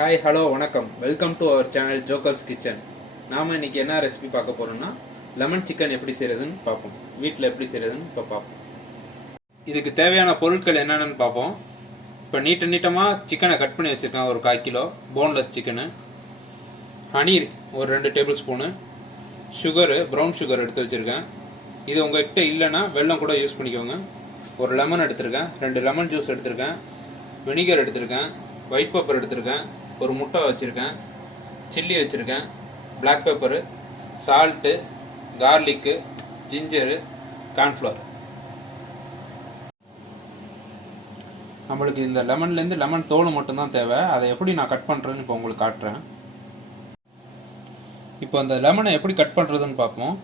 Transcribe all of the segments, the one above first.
Hi hello வணக்கம், welcome to our channel Jokers Kitchen. நாம் இன்றைக்கி என்ன ரெசிபி பார்க்க போகிறோம்னா லெமன் சிக்கன் எப்படி செய்கிறதுன்னு பார்ப்போம். வீட்டில் எப்படி செய்கிறதுன்னு இப்போ பார்ப்போம். இதுக்கு தேவையான பொருட்கள் என்னென்னு பார்ப்போம். இப்போ நீட்டமாக சிக்கனை கட் பண்ணி வச்சுருக்கேன். ஒரு 1/4 கிலோ போன்லெஸ் சிக்கனு. ஹனி ஒரு 2 table spoon. Sugar, brown sugar எடுத்து வச்சுருக்கேன். இது உங்கள்கிட்ட இல்லைன்னா வெல்லம் கூட யூஸ் பண்ணிக்கோங்க. ஒரு லெமன் எடுத்திருக்கேன். 2 லெமன் ஜூஸ் எடுத்திருக்கேன். வினிகர் எடுத்திருக்கேன். ஒயிட் பெப்பர் எடுத்திருக்கேன். ஒரு முட்டை வச்சுருக்கேன். சில்லி வச்சுருக்கேன். Black pepper, salt, garlic, ginger, cornflour. நம்மளுக்கு இந்த லெமன்லேருந்து லெமன் தோல் மட்டும்தான் தேவை. அதை எப்படி நான் கட் பண்ணுறேன்னு இப்போ உங்களுக்கு காட்டுறேன். இப்போ அந்த லெமனை எப்படி கட் பண்ணுறதுன்னு பார்ப்போம்.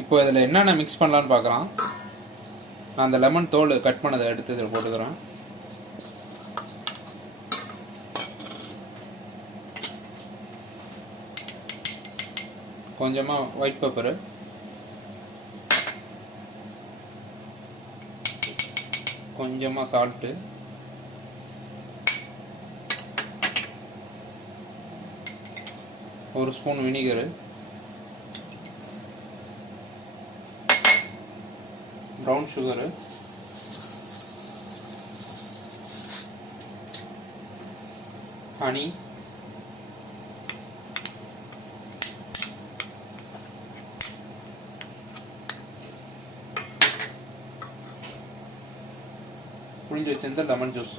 இப்போ இதில் என்னென்ன மிக்ஸ் பண்ணலான்னு பார்க்குறோம். நான் அந்த லெமன் தோல் கட் பண்ணதை எடுத்து இதில் போட்டுக்கிறேன். கொஞ்சமாக ஒயிட் பெப்பரு, கொஞ்சமாக சால்ட்டு, ஒரு spoon vinegar, brown sugar, honey, புளிஞ்சு வச்சிருந்த லெமன் ஜூஸ்.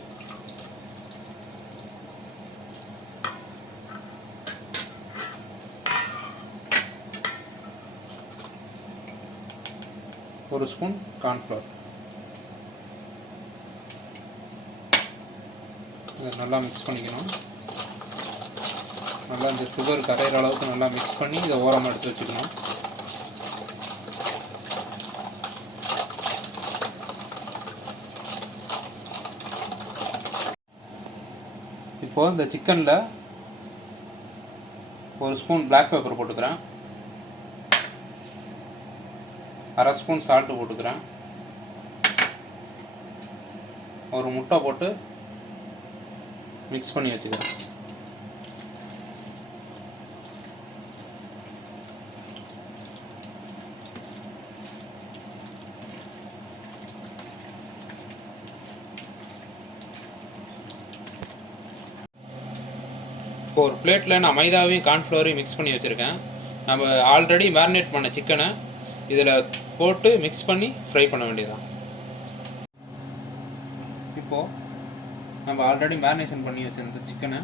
ஒரு ஸ்பூன் கார்ன்ஃப்ளவர். இதை நல்லா மிக்ஸ் பண்ணிக்கணும். நல்லா இந்த சுகர் கரையிற அளவுக்கு நல்லா மிக்ஸ் பண்ணி இதை ஓரமாக எடுத்து வச்சுக்கணும். இப்போது இந்த சிக்கனில் ஒரு ஸ்பூன் பிளாக் பெப்பர் போட்டுக்கிறேன். 1/2 ஸ்பூன் சால்ட்டு போட்டுக்கிறேன். ஒரு முட்டை போட்டு மிக்ஸ் பண்ணி வச்சுக்கிறேன். இப்போ ஒரு பிளேட்டில் நான் மைதாவையும் கார்ன்ஃப்ளவரையும் மிக்ஸ் பண்ணி வச்சுருக்கேன். நம்ம ஆல்ரெடி மேரினேட் பண்ண சிக்கனை இதில் போட்டு மிக்ஸ் பண்ணி ஃப்ரை பண்ண வேண்டியதுதான். இப்போது நம்ம ஆல்ரெடி மேரினேஷன் பண்ணி வச்சிருந்த சிக்கனை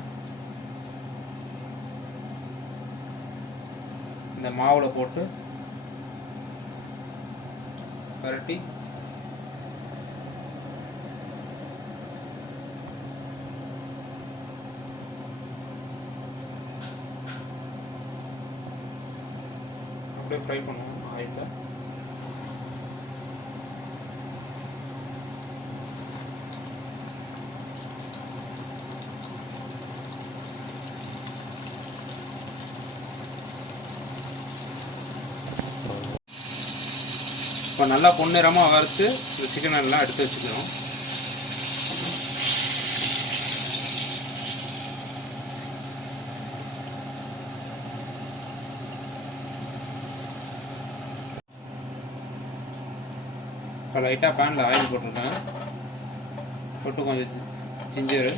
இந்த மாவில் போட்டு பரட்டி அப்படியே ஃப்ரை பண்ணுவோம் ஆயிலில். இப்போ நல்லா பொன்னிறமாக வறுத்து இந்த சிக்கன் எல்லாம் எடுத்து வச்சுக்கிறோம். இப்போ லைட்டாக பேனில் ஆயில் போட்டிருக்கேன். போட்டு கொஞ்சம் ஜிஞ்சரு,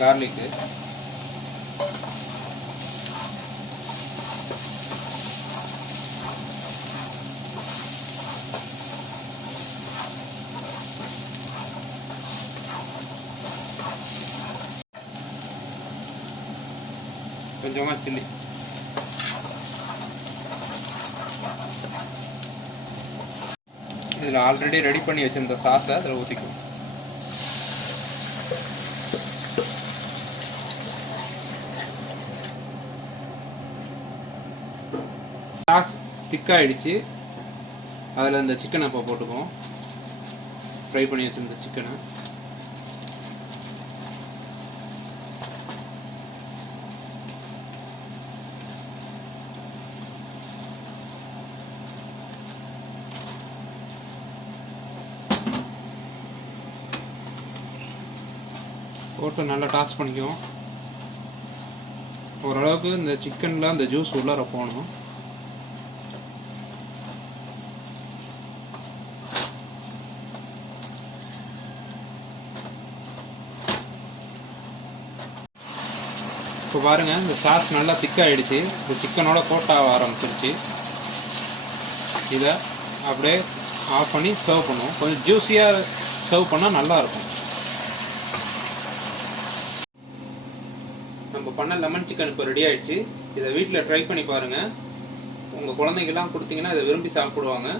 கார்லிக்கு, கொஞ்சமாக சில்லி, இதில் ஆல்ரெடி ரெடி பண்ணி வச்சிருந்த சாஸை அதில் ஊற்றிக்கும். சாஸ் திக்காகிடுச்சு. அதில் இந்த சிக்கனை இப்போ போட்டுக்குவோம். ஃப்ரை பண்ணி வச்சுருந்த சிக்கனை போட்டு நல்லா டாஸ் பண்ணிக்குவோம். ஓரளவுக்கு இந்த சிக்கனில் அந்த ஜூஸ் உள்ளார போகணும். இப்போ பாருங்கள், இந்த சாஸ் நல்லா திக்காகிடுச்சு. இப்போ சிக்கனோட கோட் ஆக ஆரம்பிச்சிருச்சு. இதை அப்படியே ஆஃப் பண்ணி சர்வ் பண்ணுவோம். கொஞ்சம் ஜூஸியாக சர்வ் பண்ணால் நல்லாயிருக்கும். நம்ம பண்ண லெமன் சிக்கன் இப்போ ரெடி ஆகிடுச்சு. இதை வீட்டில் ட்ரை பண்ணி பாருங்கள். உங்கள் குழந்தைங்கெல்லாம் கொடுத்தீங்கன்னா இதை விரும்பி சாப்பிடுவாங்க.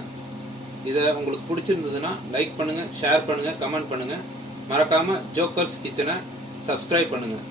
இதை உங்களுக்கு பிடிச்சிருந்ததுன்னா லைக் பண்ணுங்கள், ஷேர் பண்ணுங்கள், கமெண்ட் பண்ணுங்கள். மறக்காமல் ஜோக்கர்ஸ் கிச்சனை சப்ஸ்கிரைப் பண்ணுங்கள்.